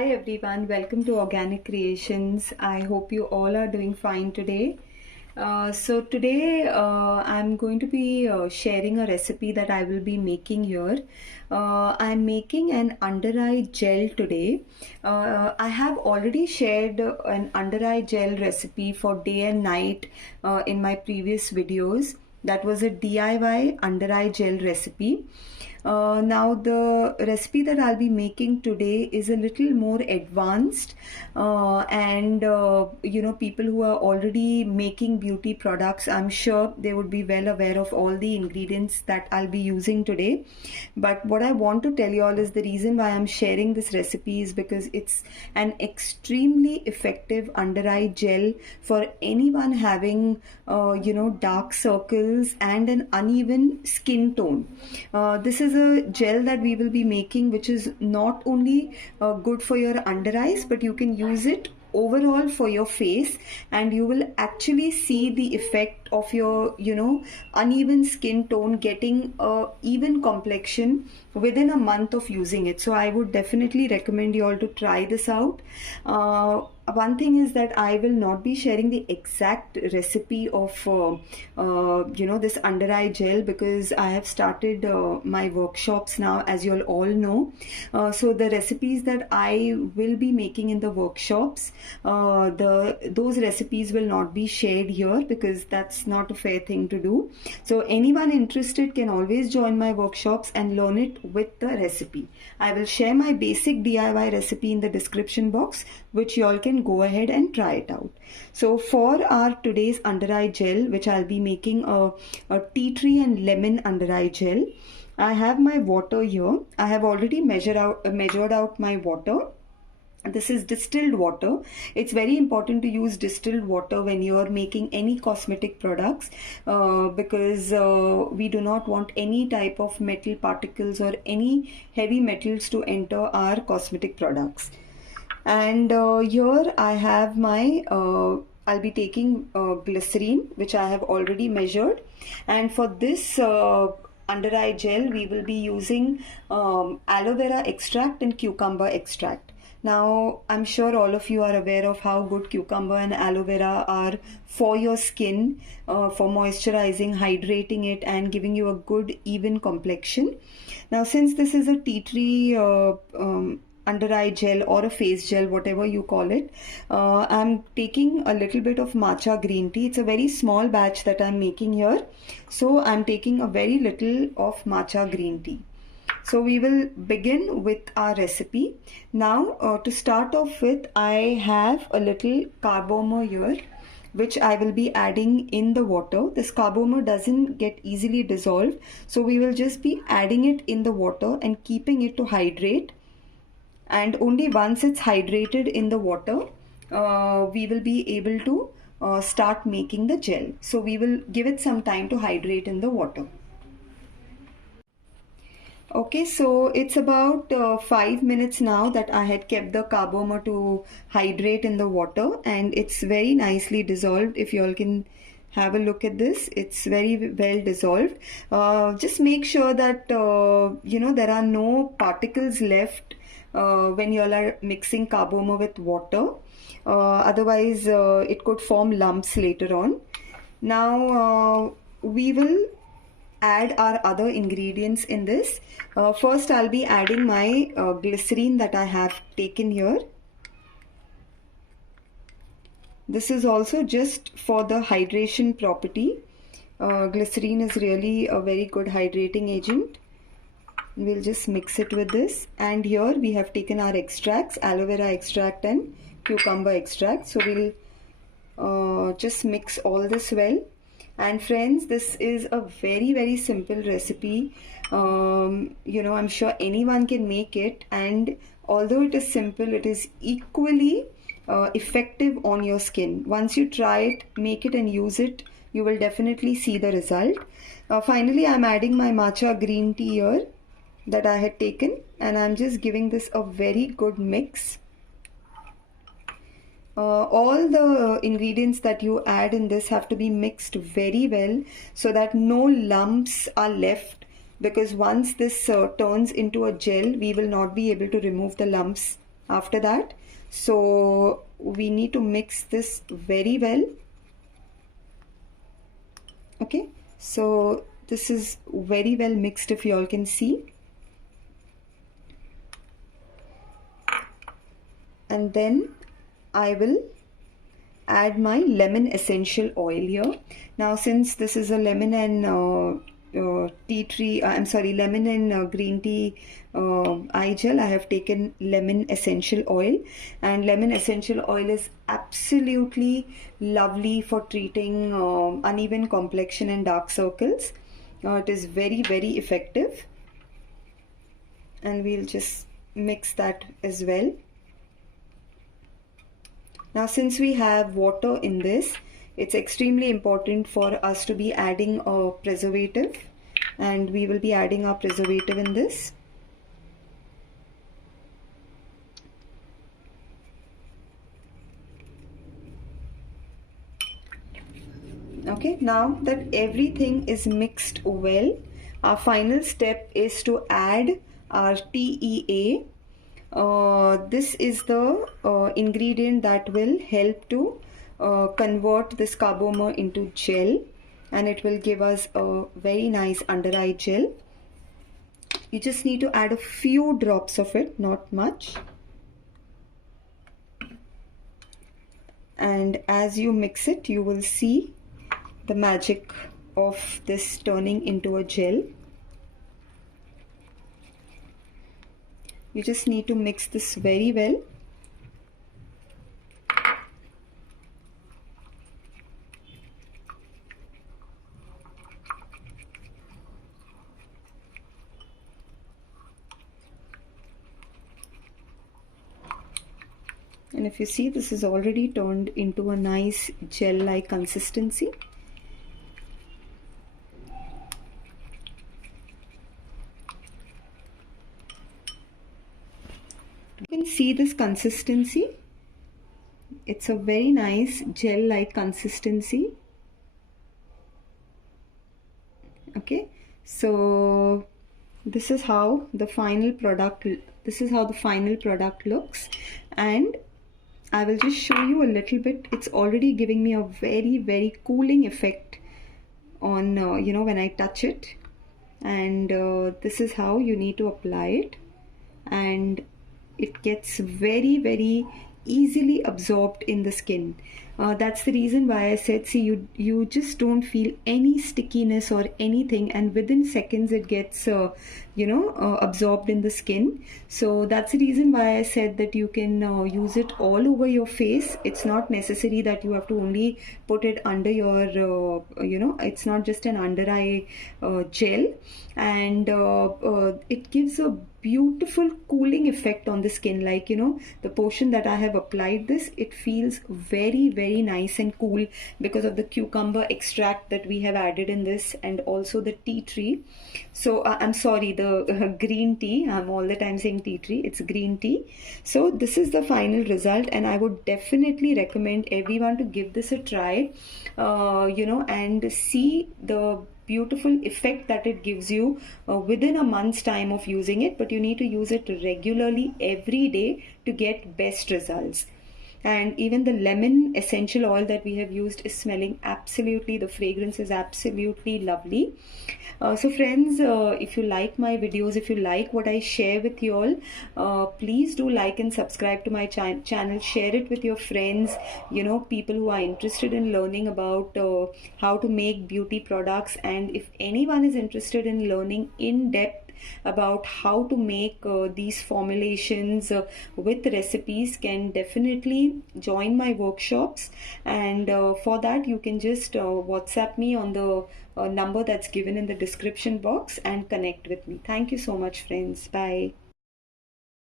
Hi everyone, welcome to Organic Creations. I hope you all are doing fine today. So today I'm going to be sharing a recipe that I will be making here. I'm making an under eye gel today. I have already shared an under eye gel recipe for day and night in my previous videos. That was a DIY under eye gel recipe. Now the recipe that I'll be making today is a little more advanced and people who are already making beauty products, I'm sure they would be well aware of all the ingredients that I'll be using today. But what I want to tell you all is the reason why I'm sharing this recipe is because it's an extremely effective under eye gel for anyone having dark circles and an uneven skin tone. This is a gel that we will be making which is not only good for your under eyes, but you can use it overall for your face, and you will actually see the effect of your uneven skin tone getting a even complexion within a month of using it. So I would definitely recommend you all to try this out. One thing is that I will not be sharing the exact recipe of this under eye gel, because I have started my workshops now, as you all know. So the recipes that I will be making in the workshops, those recipes will not be shared here because that's not a fair thing to do. So anyone interested can always join my workshops and learn it with the recipe. I will share my basic DIY recipe in the description box, which you all can go ahead and try it out. So for our today's under eye gel, which I'll be making a tea tree and lemon under eye gel, I have my water here. I have already measured out my water. This is distilled water. It's very important to use distilled water when you are making any cosmetic products because we do not want any type of metal particles or any heavy metals to enter our cosmetic products. And here I have my I'll be taking glycerine, which I have already measured, and for this under eye gel we will be using aloe vera extract and cucumber extract. Now, I'm sure all of you are aware of how good cucumber and aloe vera are for your skin, for moisturizing, hydrating it, and giving you a good, even complexion. Now, since this is a tea tree under eye gel or a face gel, whatever you call it, I'm taking a little bit of matcha green tea. It's a very small batch that I'm making here. So, I'm taking a very little of matcha green tea. So we will begin with our recipe. Now to start off with, I have a little carbomer here, which I will be adding in the water. This carbomer doesn't get easily dissolved, so we will just be adding it in the water and keeping it to hydrate. And only once it's hydrated in the water, we will be able to start making the gel. So we will give it some time to hydrate in the water. Okay, so it's about 5 minutes now that I had kept the carbomer to hydrate in the water, and it's very nicely dissolved. If you all can have a look at this, it's very well dissolved. Just make sure that there are no particles left when you all are mixing carbomer with water. Otherwise it could form lumps later on. Now we will add our other ingredients in this. First I'll be adding my glycerine that I have taken here. This is also just for the hydration property. Glycerine is really a very good hydrating agent. We'll just mix it with this, and here we have taken our extracts, aloe vera extract and cucumber extract. So we'll just mix all this well. And friends, this is a very simple recipe. I'm sure anyone can make it, and although it is simple, it is equally effective on your skin. Once you try it, make it and use it, you will definitely see the result. Finally, I'm adding my matcha green tea here that I had taken, and I'm just giving this a very good mix. All the ingredients that you add in this have to be mixed very well so that no lumps are left, because once this turns into a gel, we will not be able to remove the lumps after that. So we need to mix this very well. Okay, so this is very well mixed, if you all can see. And then I will add my lemon essential oil here. Now since this is a lemon and tea tree, I'm sorry, lemon and green tea eye gel, I have taken lemon essential oil, and lemon essential oil is absolutely lovely for treating uneven complexion and dark circles. It is very, very effective, and we'll just mix that as well. Now since we have water in this, it's extremely important for us to be adding a preservative, and we will be adding our preservative in this. Okay, now that everything is mixed well, our final step is to add our TEA. This is the ingredient that will help to convert this carbomer into gel, and it will give us a very nice under eye gel. You just need to add a few drops of it, not much. And as you mix it, you will see the magic of this turning into a gel. You just need to mix this very well. And if you see, this is already turned into a nice gel-like consistency. You can see this consistency. It's a very nice gel-like consistency. Okay, so this is how the final product looks, and I will just show you a little bit. It's already giving me a very, very cooling effect on when I touch it, and this is how you need to apply it, and it gets very, very easily absorbed in the skin. That's the reason why I said, see, you just don't feel any stickiness or anything, and within seconds it gets absorbed in the skin. So that's the reason why I said that you can use it all over your face. It's not necessary that you have to only put it under your it's not just an under eye gel, and it gives a beautiful cooling effect on the skin. Like, the portion that I have applied this, it feels very, very nice and cool because of the cucumber extract that we have added in this, and also the tea tree. So I'm sorry, the green tea. I'm all the time saying tea tree. It's green tea. So this is the final result, and I would definitely recommend everyone to give this a try, and see the beautiful effect that it gives you within a month's time of using it. But you need to use it regularly every day to get best results. And even the lemon essential oil that we have used is smelling absolutely, the fragrance is absolutely lovely. So friends, if you like my videos, if you like what I share with you all, please do like and subscribe to my channel. Share it with your friends, people who are interested in learning about how to make beauty products. And if anyone is interested in learning in depth about how to make these formulations with recipes, can definitely join my workshops. And for that, you can just WhatsApp me on the number that's given in the description box and connect with me. Thank you so much, friends. Bye.